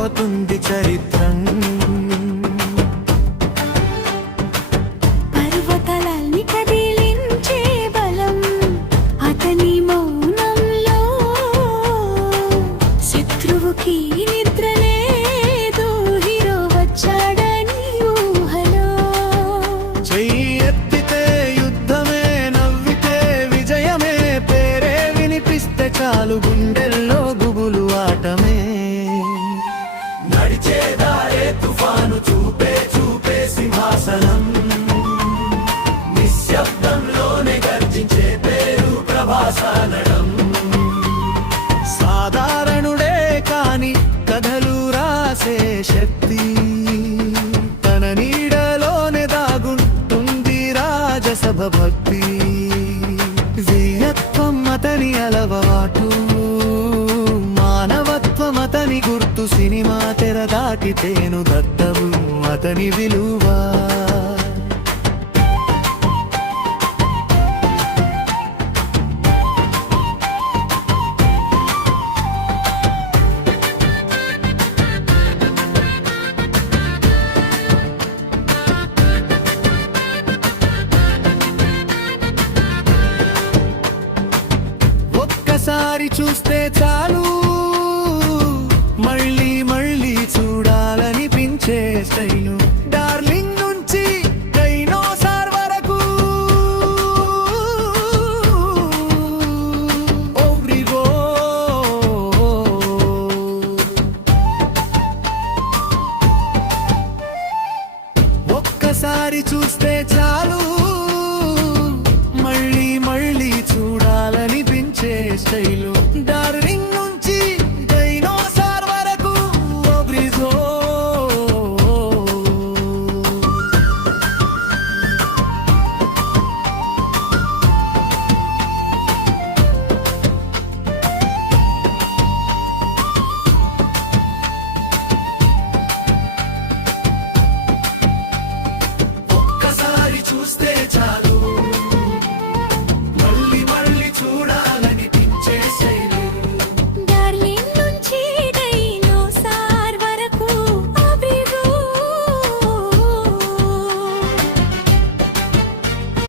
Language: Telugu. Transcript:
మారిపోతుంది చరిత్రం. పర్వతాలన్నీ కదిలించే బలం అతని మౌనంలో. శత్రువుకి నిద్ర లేదు, హీరో వచ్చాడని ఊహలో. చెయ్యి ఎత్తితే యుద్ధమే, నవ్వితే విజయమే, పేరే వినిపిస్తే చాలు గుండెల్లో గుబులు ఆటమే. నడిచేదారే తుఫాను, చూపే చూపే సింహాసనం, నిశ్శబ్దంలోనే గర్జించే పేరు ప్రభాసనడం. సాధారణుడే కాని కథలు రాసే శక్తి, తన నీడలోనే దాగుంటుంది రాజసభ భక్తి. వీరత్వం అతని అలవాటు, మానవత్వం అతని గుర్తు. సినిమా తెర దాటితేను దత్తవు అతని విలువ. ఒక్కసారి చూస్తే చాలు, మళ్ళీ మళ్ళీ చూడాలనిపించే స్టైలు. డార్లింగ్ నుంచి డైనోసార్ వరకు, ఓవ్రిగో. ఒక్కసారి చూస్తే